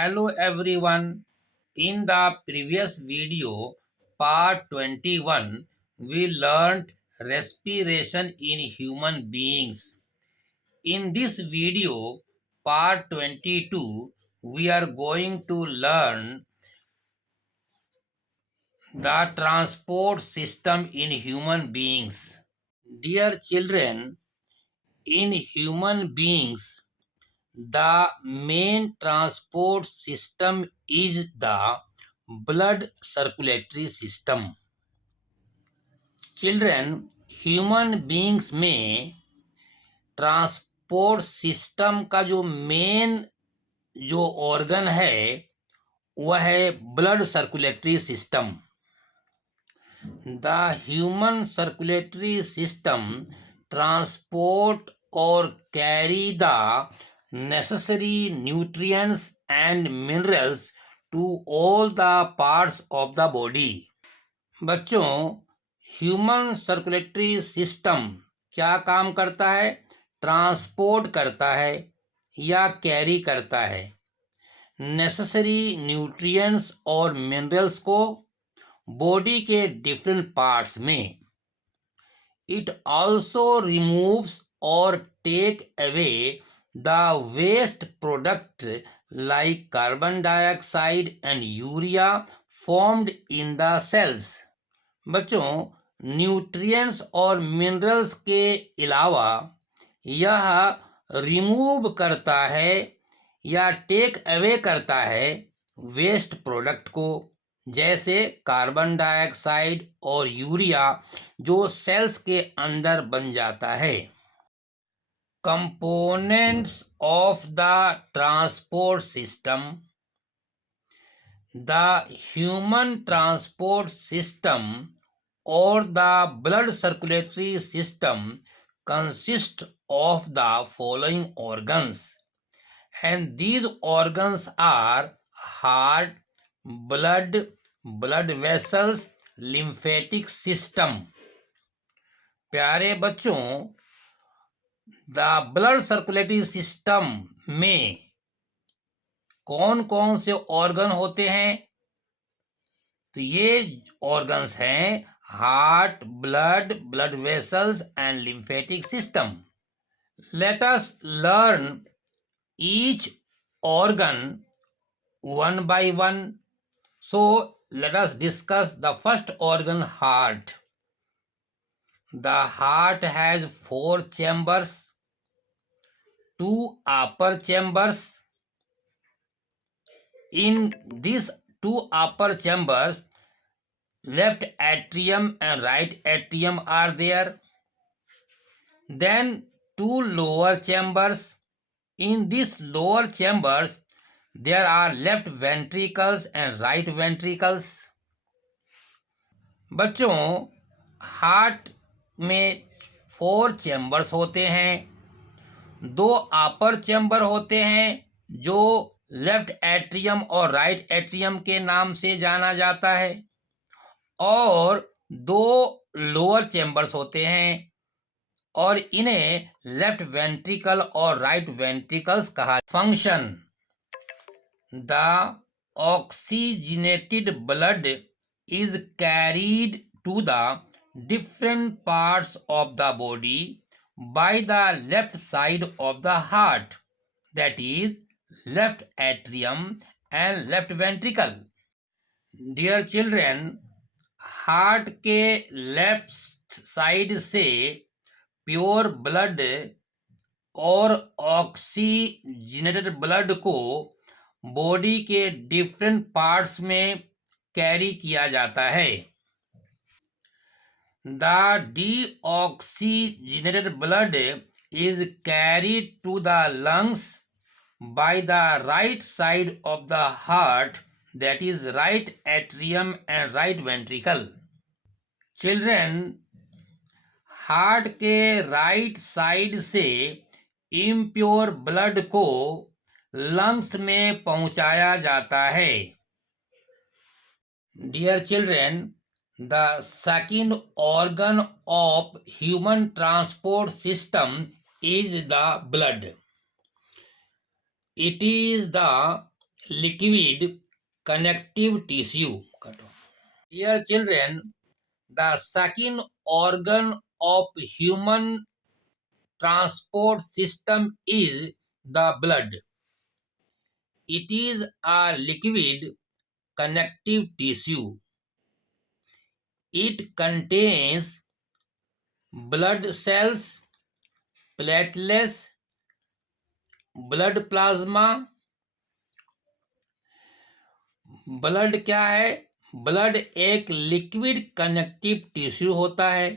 Hello everyone. In the previous video, part 21, we learned respiration in human beings. In this video, part 22, we are going to learn the transport system in human beings. Dear children, in human beings, the main transport system is the blood circulatory system. Children, human beings में transport system का जो main जो organ है वह है blood circulatory system. The human circulatory system transport or carry the necessary nutrients and minerals to all the parts of the body. बच्चों, human circulatory system क्या काम करता है? ट्रांसपोर्ट करता है या कैरी करता है नेसेसरी न्यूट्रिएंट्स और मिनरल्स को बॉडी के डिफरेंट पार्ट्स में. इट ऑल्सो रिमूव्स और take away the waste product like carbon dioxide and urea formed in the cells. बच्चों, न्यूट्रिएंट्स और मिनरल्स के अलावा यह रिमूव करता है या टेक अवे करता है वेस्ट प्रोडक्ट को, जैसे कार्बन डाइऑक्साइड और यूरिया जो सेल्स के अंदर बन जाता है. Components of the transport system. The human transport system or the blood circulatory system consist of the following organs, and these organs are heart, blood vessels, lymphatic system. प्यारे बच्चों, the blood circulatory system में कौन कौन से organ होते हैं? तो ये ऑर्गन्स हैं heart, blood vessels and lymphatic system. Let us learn each organ one by one. So let us discuss the first organ, heart. The heart has 4 chambers, 2 upper chambers. In these 2 upper chambers, left atrium and right atrium are there. Then 2 lower chambers. In these lower chambers there are left ventricles and right ventricles. बच्चों, heart में 4 chambers होते हैं. 2 अपर chamber होते हैं जो left atrium और right atrium के नाम से जाना जाता है, और 2 लोअर चैम्बर्स होते हैं और इन्हें लेफ्ट वेंट्रिकल और राइट वेंट्रिकल्स कहा. Function. The oxygenated blood is carried to the different parts of the body by the left side of the heart, that is left atrium and left ventricle. Dear children, heart के left side से pure blood और oxygenated blood को body के different parts में carry किया जाता है. The deoxygenated blood is carried to the lungs by the right side of the heart, that is right atrium and right ventricle. Children, heart के right side से impure blood को lungs में पहुंचाया जाता है. Dear children, the second organ of human transport system is the blood. It is the liquid connective tissue. Dear children, the second organ of human transport system is the blood. It is a liquid connective tissue. It contains blood cells, platelets, blood plasma. Blood क्या है? Blood एक liquid connective tissue होता है।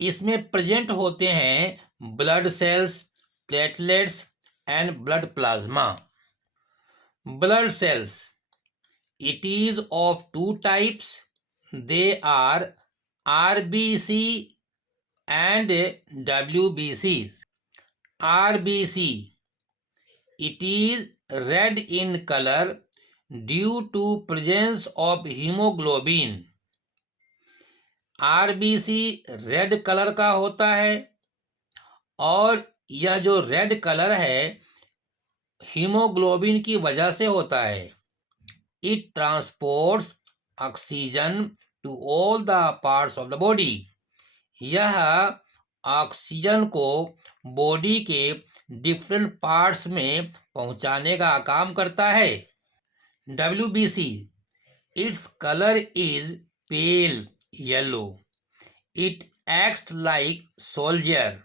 इसमें present होते हैं blood cells, platelets and blood plasma. Blood cells, it is of two types. They are RBC and WBC. RBC, it is red in color due to presence of hemoglobin. RBC red colour का होता है और यह जो red colour है haemoglobin की वजह से होता है। It transports oxygen to all the parts of the body. यह ऑक्सीजन को बॉडी के डिफरेंट पार्ट्स में पहुंचाने का काम करता है। WBC, its color is pale yellow. It acts like soldier.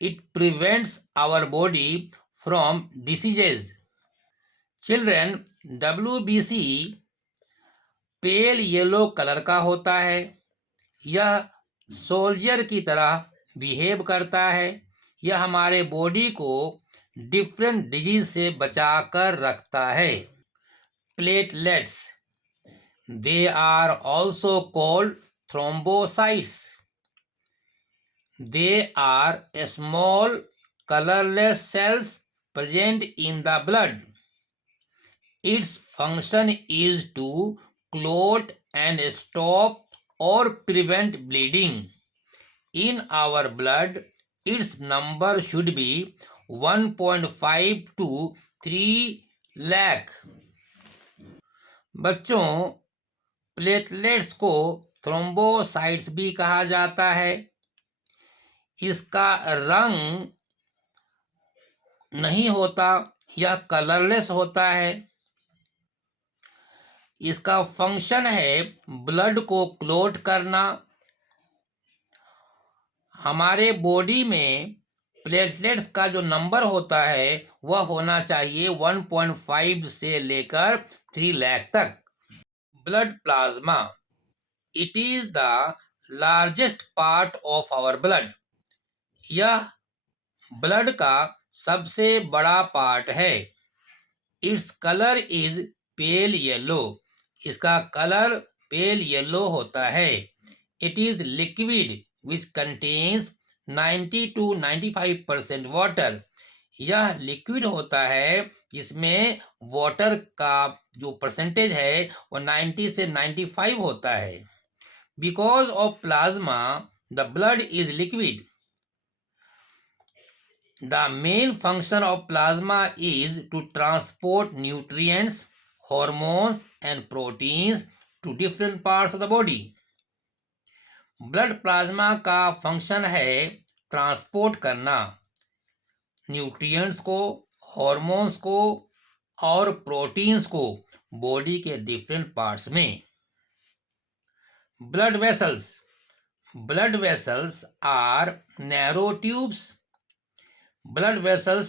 It prevents our body from diseases. Children, WBC pale yellow colour का होता है। यह सोल्जर की तरह बिहेव करता है। यह हमारे बॉडी को डिफरेंट डिजीज से बचाकर रखता है। Platelets, they are also called thrombocytes. They are small colorless cells present in the blood. Its function is to clot and stop or prevent bleeding. In our blood, its number should be 1.5 to 3 lakh. बच्चों, platelets को thrombocytes भी कहा जाता है। इसका रंग नहीं होता, यह कलरलेस होता है। इसका फंक्शन है ब्लड को क्लोट करना। हमारे बॉडी में प्लेटलेट्स का जो नंबर होता है वह होना चाहिए 1.5 से लेकर 3 लाख तक। Blood plasma, it is the largest part of our blood. यह ब्लड का सबसे बड़ा पार्ट है। Its colour is pale yellow. इसका कलर पेल येलो होता है। It is liquid which contains 90 to 95% water. यह लिक्विड होता है जिसमें वाटर का जो परसेंटेज है वो 90 से 95 होता है। Because of plasma the blood is liquid. The main function of plasma is to transport nutrients, hormones and proteins to different parts of the body. Blood plasma का फंक्शन है ट्रांसपोर्ट करना न्यूट्रिएंट्स को, hormones को और proteins को body के different parts में। Blood vessels, blood vessels are narrow tubes. Blood vessels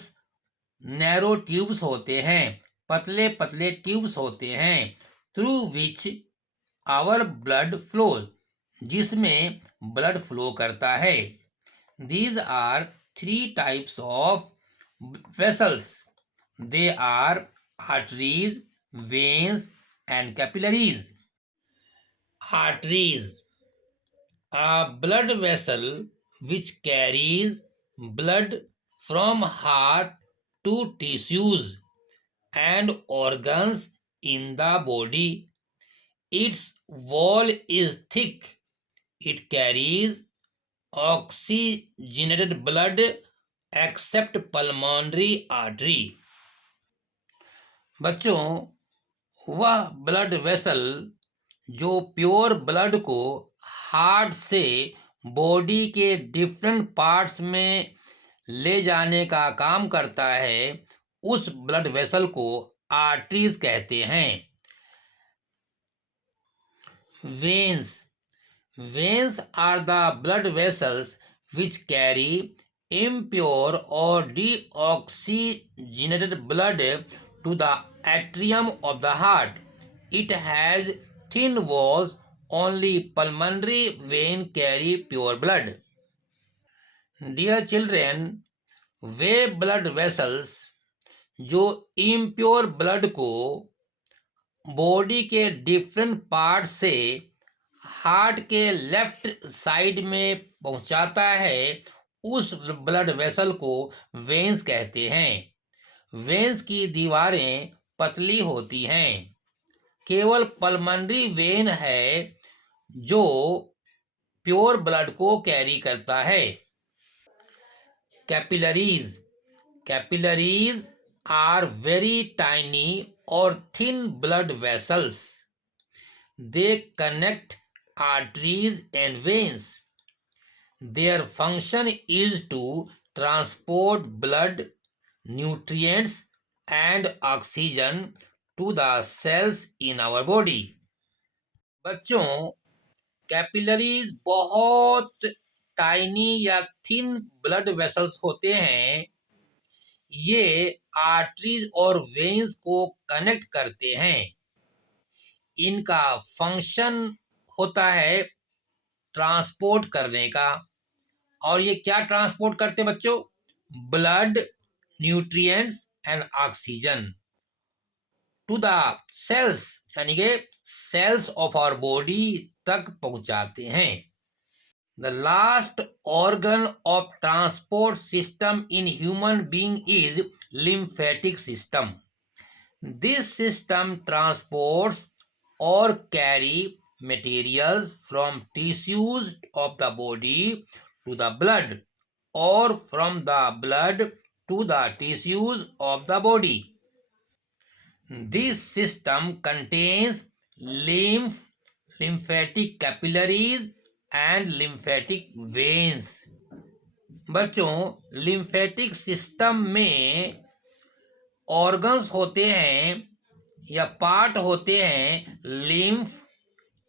narrow tubes होते हैं, पतले पतले ट्यूब्स होते हैं, through which our blood flow, जिसमें ब्लड फ्लो करता है। These are 3 types of vessels. They are arteries, veins and capillaries. Arteries, a blood vessel which carries blood from heart to tissues and organs in the body. Its wall is thick. It carries oxygenated blood except pulmonary artery. बच्चों, वह blood vessel जो pure blood को heart से body के different parts में ले जाने का काम करता है, उस ब्लड वेसल को आर्टरीज कहते हैं। Veins Veins are the blood vessels which carry impure or deoxygenated blood to the atrium of the heart. It has thin walls. Only pulmonary vein carry pure blood. Dear children, way blood vessels जो impure blood को body के different part से heart के left side में पहुंचाता है, उस blood vessel को वेन्स कहते हैं। वेन्स की दीवारें पतली होती हैं। केवल पल्मोनरी वेन है जो प्योर ब्लड को कैरी करता है। Capillaries capillaries are very tiny और thin blood vessels. They connect arteries and veins. Their function is to transport blood, nutrients, and oxygen to the cells in our body. बच्चों, capillaries बहुत tiny या thin blood vessels होते हैं। ये arteries और veins को connect करते हैं। इनका फंक्शन होता है ट्रांसपोर्ट करने का। और ये क्या ट्रांसपोर्ट करते हैं बच्चों? Blood, nutrients and oxygen to the cells, यानी कि सेल्स ऑफ आवर बॉडी तक पहुंचाते हैं। The last organ of transport system in human being is lymphatic system. This system transports or carry materials from tissues of the body to the blood or from the blood to the tissues of the body. This system contains lymph, lymphatic capillaries and lymphatic veins. बच्चों, lymphatic system में organs होते हैं या part होते हैं lymph,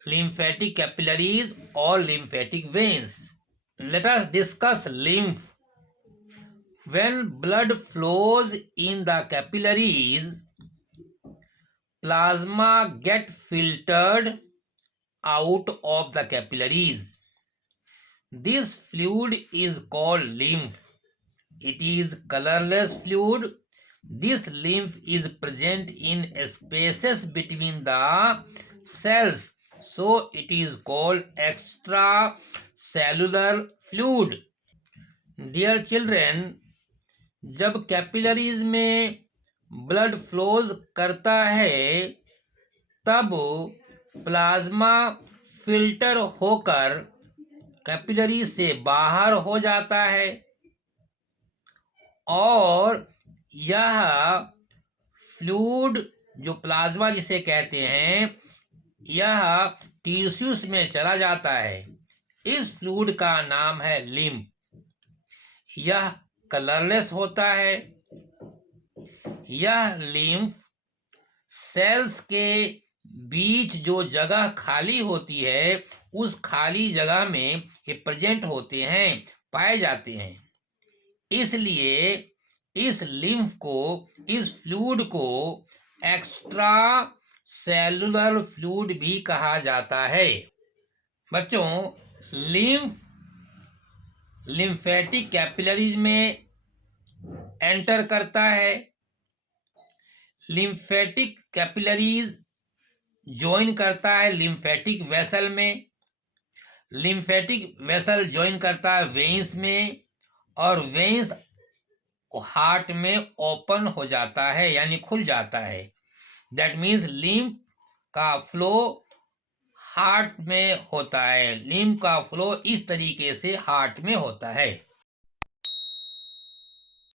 lymphatic capillaries और lymphatic veins. Let us discuss lymph. When blood flows in the capillaries, plasma gets filtered out of the capillaries. This fluid is called lymph. It is colorless fluid. This lymph is present in spaces between the cells, so it is called extracellular fluid. Dear children, जब capillaries में blood flows करता है तब plasma filter होकर capillary से बाहर हो जाता है और यह फ्लूइड जो प्लाज्मा जिसे कहते हैं, यह टिश्यूज में चला जाता है। इस फ्लूइड का नाम है लिम्फ। यह कलरलेस होता है। यह लिम्फ सेल्स के बीच जो जगह खाली होती है, उस खाली जगह में ये प्रेजेंट होते हैं, पाए जाते हैं। इसलिए इस लिम्फ को, इस फ्लूइड को एक्स्ट्रा सेलुलर फ्लूइड भी कहा जाता है। बच्चों, लिम्फ लिम्फेटिक कैपिलरीज में एंटर करता है। लिम्फेटिक कैपिलरीज ज्वाइन करता है लिम्फेटिक वेसल में। लिम्फेटिक वेसल ज्वाइन करता है वेन्स में और वेन्स हार्ट में ओपन हो जाता है, यानी खुल जाता है। दैट मीन्स लिम्फ का फ्लो हार्ट में होता है। लिम्फ का फ्लो इस तरीके से हार्ट में होता है।